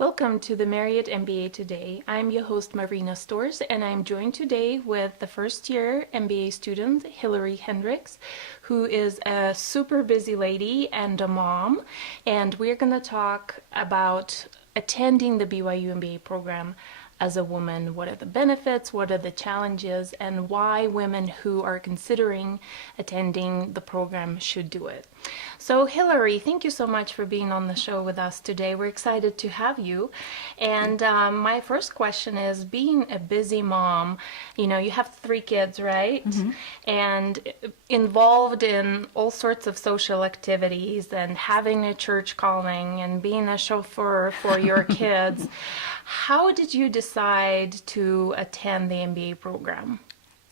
Welcome to the Marriott MBA Today. I'm your host, Maryna Storrs, and I'm joined today with the first-year MBA student, Hilary Hendricks, who is a super busy lady and a mom, and we're going to talk about attending the BYU MBA program as a woman. What are the benefits, what are the challenges, and why women who are considering attending the program should do it. So Hilary, thank you so much for being on the show with us today. We're excited to have you. And my first question is, being a busy mom, you have 3 kids, right? Mm-hmm. And involved in all sorts of social activities and having a church calling and being a chauffeur for your kids. How did you decide to attend the MBA program?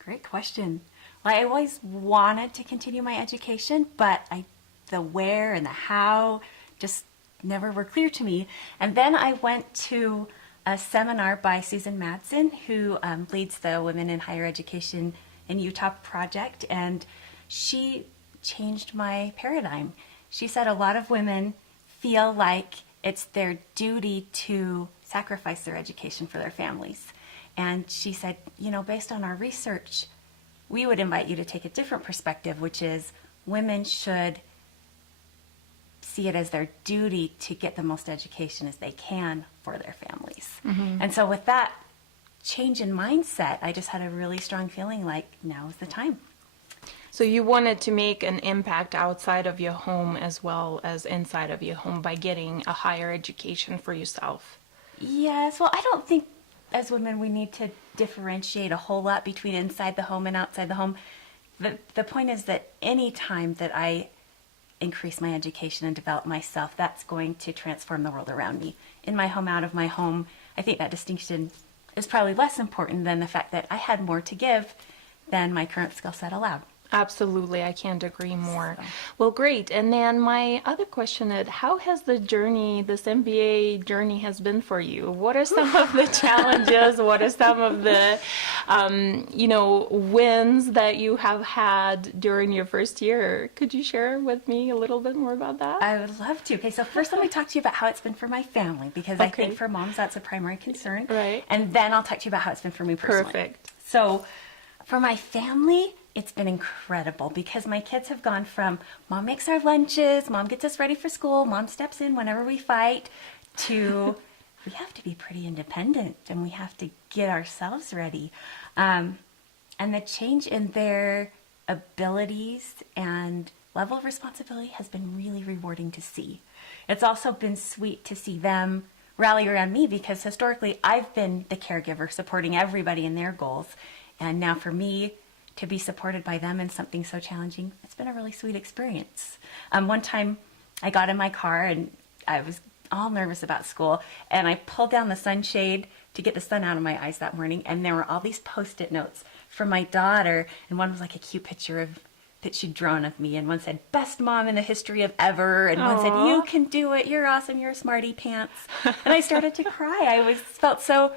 Great question. Well, I always wanted to continue my education, but the where and the how just never were clear to me. And then I went to a seminar by Susan Madsen, who leads the Women in Higher Education in Utah project, and she changed my paradigm. She said a lot of women feel like it's their duty to sacrifice their education for their families. And she said, based on our research, we would invite you to take a different perspective, which is women should see it as their duty to get the most education as they can for their families. Mm-hmm. And so with that change in mindset, I just had a really strong feeling like now is the time. So you wanted to make an impact outside of your home as well as inside of your home by getting a higher education for yourself. Yes, well, I don't think as women we need to differentiate a whole lot between inside the home and outside the home. The point is that any time that I increase my education and develop myself, that's going to transform the world around me. In my home, out of my home, I think that distinction is probably less important than the fact that I had more to give than my current skill set allowed. Absolutely, I can't agree more. So. Well, great. And then my other question is, how has this MBA journey has been for you? What are some of the challenges? What are some of the, wins that you have had during your first year? Could you share with me a little bit more about that? I would love to. Okay, so first let me talk to you about how it's been for my family, because I think for moms that's a primary concern. Right. And then I'll talk to you about how it's been for me personally. Perfect. So for my family, it's been incredible because my kids have gone from mom makes our lunches, mom gets us ready for school, mom steps in whenever we fight, to we have to be pretty independent and we have to get ourselves ready. And the change in their abilities and level of responsibility has been really rewarding to see. It's also been sweet to see them rally around me because historically I've been the caregiver supporting everybody in their goals. And now for me, to be supported by them in something so challenging, it's been a really sweet experience. One time I got in my car and I was all nervous about school, and I pulled down the sunshade to get the sun out of my eyes that morning, and there were all these Post-it notes from my daughter, and one was like a cute picture that she'd drawn of me, and one said, "Best mom in the history of ever," and one said, "You can do it, you're awesome, you're a smarty pants." And I started to cry. I felt so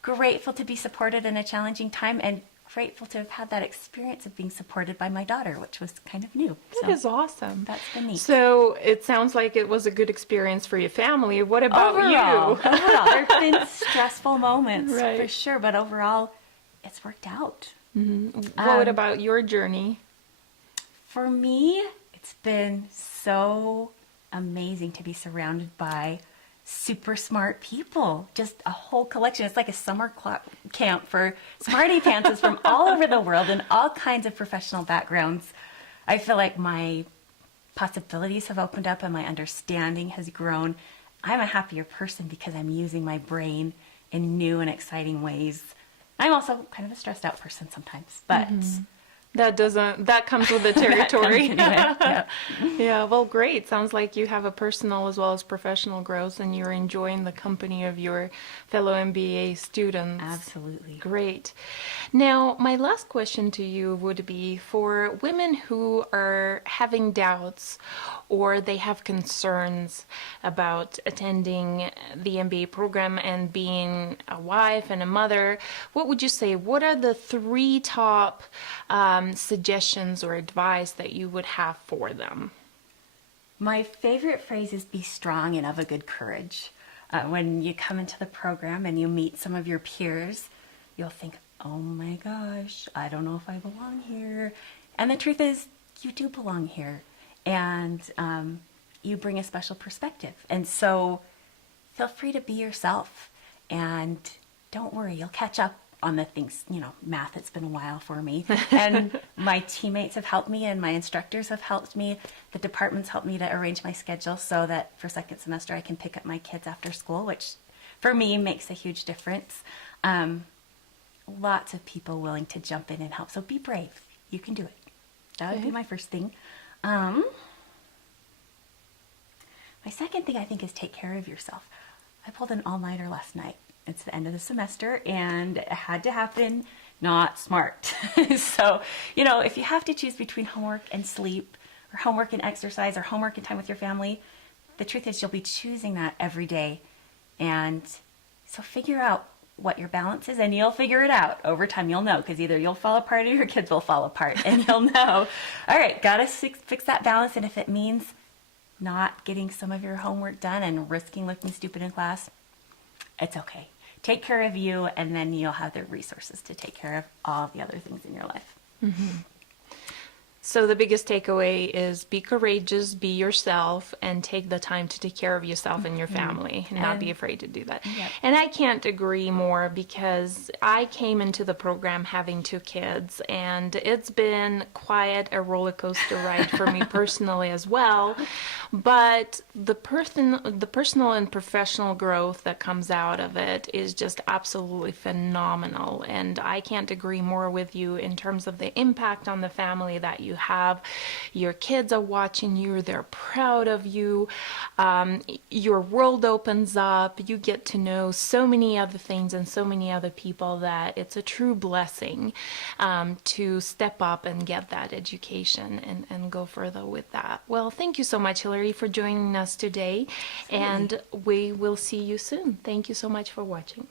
grateful to be supported in a challenging time, and grateful to have had that experience of being supported by my daughter, which was kind of new. That is awesome. That's been neat. So it sounds like it was a good experience for your family. What about overall, you? Overall, there have been stressful moments, right, for sure, but overall, it's worked out. Mm-hmm. What about your journey? For me, it's been so amazing to be surrounded by super smart people, just a whole collection. It's like a summer camp for smarty pantses from all over the world and all kinds of professional backgrounds. I feel like my possibilities have opened up and my understanding has grown. I'm a happier person because I'm using my brain in new and exciting ways. I'm also kind of a stressed out person sometimes, but that comes with the territory. Yeah. Yeah, well, great. Sounds like you have a personal as well as professional growth and you're enjoying the company of your fellow MBA students. Absolutely. Great. Now, my last question to you would be for women who are having doubts or they have concerns about attending the MBA program and being a wife and a mother, what would you say? What are the 3 top suggestions or advice that you would have for them? My favorite phrase is be strong and of a good courage. When you come into the program and you meet some of your peers, you'll think, oh my gosh, I don't know if I belong here. And the truth is, you do belong here. And you bring a special perspective. And so feel free to be yourself. And don't worry, you'll catch up on the things, math, it's been a while for me. And my teammates have helped me and my instructors have helped me. The departments helped me to arrange my schedule so that for second semester I can pick up my kids after school, which for me makes a huge difference. Lots of people willing to jump in and help. So be brave. You can do it. That would be my first thing. My second thing I think is take care of yourself. I pulled an all-nighter last night. It's the end of the semester and it had to happen. Not smart. So, if you have to choose between homework and sleep or homework and exercise or homework and time with your family, the truth is you'll be choosing that every day. And so figure out what your balance is and you'll figure it out over time. You'll know because either you'll fall apart or your kids will fall apart and you'll know, all right, gotta fix that balance. And if it means not getting some of your homework done and risking looking stupid in class, it's okay. Take care of you, and then you'll have the resources to take care of all the other things in your life. Mm-hmm. So the biggest takeaway is be courageous, be yourself, and take the time to take care of yourself and your family, and not be afraid to do that. Yep. And I can't agree more because I came into the program having 2 kids, and it's been quite a roller coaster ride for me personally as well. But the personal and professional growth that comes out of it is just absolutely phenomenal. And I can't agree more with you in terms of the impact on the family that you have. Your kids are watching you, they're proud of you, your world opens up, you get to know so many other things and so many other people that it's a true blessing to step up and get that education and go further with that. Well, thank you so much, Hilary, for joining us today, and we will see you soon. Thank you so much for watching.